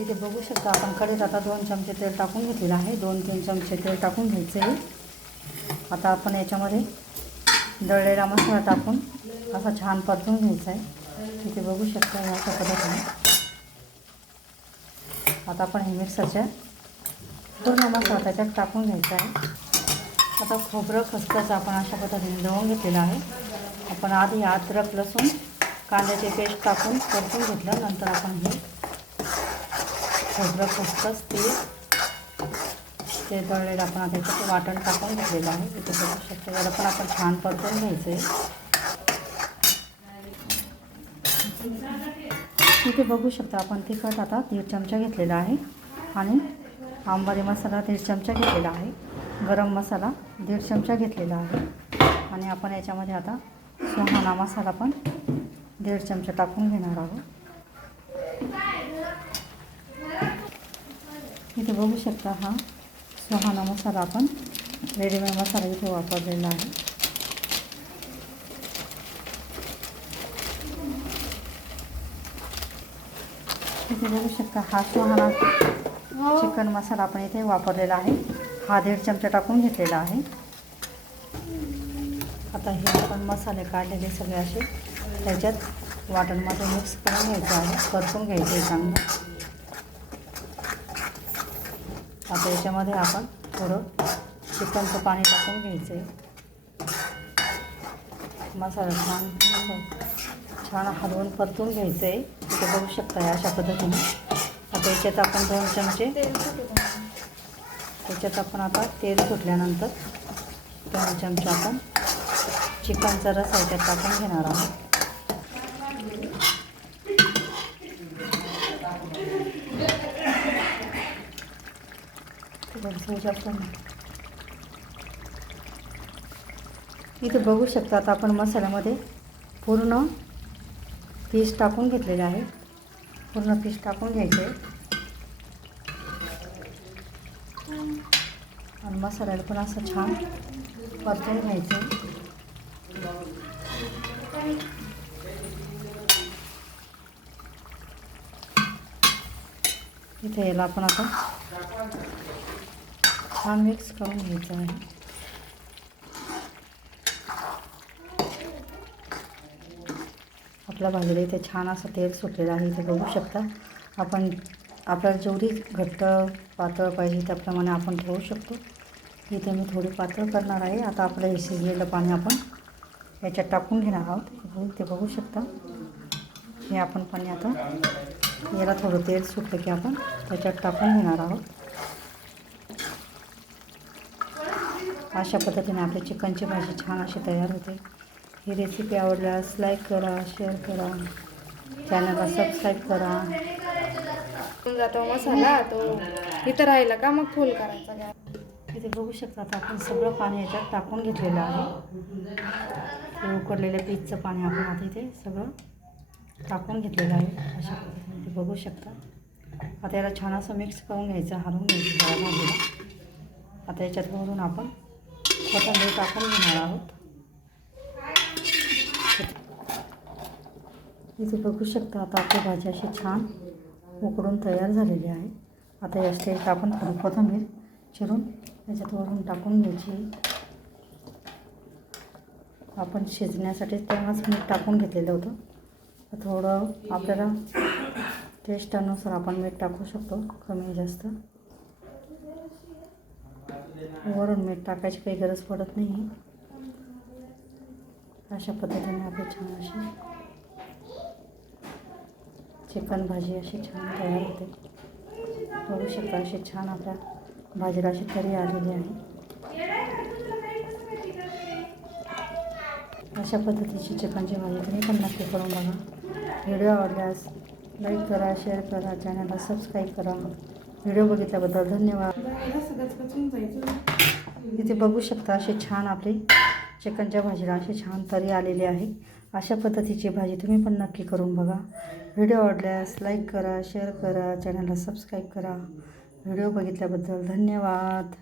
इथे बघू शकता आपण कढईत आता 2 चमचे तेल टाकून घेतलेलं आहे. 2-3 चमचे तेल टाकून घ्यायचं आहे. आता आपण याच्यामध्ये दळलेला मसाला टाकून असा छान परतून घ्यायचा आहे. इथे बघू शकता अशा पद्धतीने. आता आपण हे मिक्सरच्या पूर्ण मसाला त्याच्यात टाकून घ्यायचा आहे. आता खोबरं खसखस आपण अशा पद्धतीने दळून घेतलेलं आहे. आपण आधी अद्रक लसूण कांद्याचे पेस्ट टाकून परतून घेतलं. नंतर आपण हे खोबरं खसखस ते दळलेलं आपण आता त्याच्यात वाटण टाकून घेतलेलं आहे. इथे बघू शकता. याला पण आपण छान परतून घ्यायचं आहे. इथे बघू शकता आपण तिखट आता 1.5 चमचा घेतलेला आहे आणि अंबारी मसाला 1.5 चमचा घेतलेला आहे. गरम मसाला 1.5 चमचा घेतलेला आहे आणि आपण याच्यामध्ये आता सुहाना मसाला पण 1.5 चमचा टाकून घेणार आहोत. इथे बघू शकता हा सुहाना मसाला आपण रेडीमेड मसाला इथे वापरलेला आहे. इथे बघू शकता हा सुहाना चिकन मसाला आपण इथे वापरलेला आहे. हा 1.5 चमचा टाकून घेतलेला आहे. आता हे आपण मसाले काढलेले सगळे असे त्याच्यात वाटणमध्ये मिक्स करून घ्यायचं आहे. परतून घ्यायचं आहे चांगलं. आता याच्यामध्ये आपण थोडं चिकनचं पाणी टाकून घ्यायचं आहे. मसाला छान हलवून परतून घ्यायचं आहे. इथे बघू शकता अशा पद्धतीने. आता याच्यात आपण 2 चमचे त्याच्यात आपण आता तेल सुटल्यानंतर 2 चमचे आपण चिकनचा रस याच्यात टाकून घेणार आहोत. इथे बघू शकता आता आपण मसाल्यामध्ये पूर्ण पीस टाकून घेतलेले आहे. पूर्ण पीस टाकून घ्यायचे आणि मसाल्याला पण असं छान परतून घ्यायचं. इथे याला आपण आता छान मिक्स करून घ्यायचं आहे. आपल्या भाजीला इथे छान असं तेल सुटलेलं आहे. इथे बघू शकता आपण आपल्याला जेवढी घट्ट पातळ पाहिजे त्याप्रमाणे आपण ठेवू शकतो. इथे मी थोडी पातळ करणार आहे. आता आपलं हे शिजलेलं पाणी आपण याच्यात टाकून घेणार आहोत. इथे बघू शकता हे आपण पाणी आता याला थोडं तेल सुटलं की आपण त्याच्यात टाकून घेणार आहोत. अशा पद्धतीने आपली चिकनची भाजी छान अशी तयार होते. ही रेसिपी आवडल्यास लाईक करा, शेअर करा, चॅनलला सबस्क्राईब करा. जातो मसाला तो इथं राहिला का मग फुल करायचा. इथे बघू शकता आता आपण सगळं पाणी याच्यात टाकून घेतलेलं आहे. ते उकडलेल्या पीसचं पाणी आपण आता इथे सगळं टाकून घेतलेलं आहे. अशा पद्धतीने ते बघू शकता. आता याला छान असं मिक्स करून घ्यायचं, हलवून घ्यायचं भाजीला. आता याच्यात वरून आपण कोथिंबीर टाकून घेणार आहोत. इथे बघू शकता आता आपली भाजी अशी छान उकडून तयार झालेली आहे. आता या स्टेजला आपण थोडी कोथिंबीर चिरून त्याच्यात वरून टाकून घ्यायची. आपण शिजण्यासाठी तेव्हाच मीठ टाकून घेतलेलं होतं. थोडं आपल्याला टेस्टनुसार आपण मीठ टाकू शकतो, कमी जास्त. वरून मीठ टाकायची काही गरज पडत नाही. अशा पद्धतीने आपली छान अशी चिकन भाजी अशी छान तयार होते. बघू शकता अशी छान आपल्या भाजीला अशी तरी आलेली आहे. अशा पद्धतीची चिकनची भाजी तुम्ही पण नक्की करून बघा. व्हिडिओ आवडल्यास लाईक करा, शेअर करा, चॅनलला सबस्क्राईब करा. व्हिडिओ बघितल्याबद्दल धन्यवाद. इथे बघू शकता अशी छान आपली चिकनच्या भाजीला अशी छान तरी आलेली आहे. अशा पद्धतीची भाजी तुम्ही पण नक्की करून बघा. व्हिडिओ आवडल्यास लाईक करा, शेअर करा, चॅनलला सबस्क्राईब करा. व्हिडिओ बघितल्याबद्दल धन्यवाद.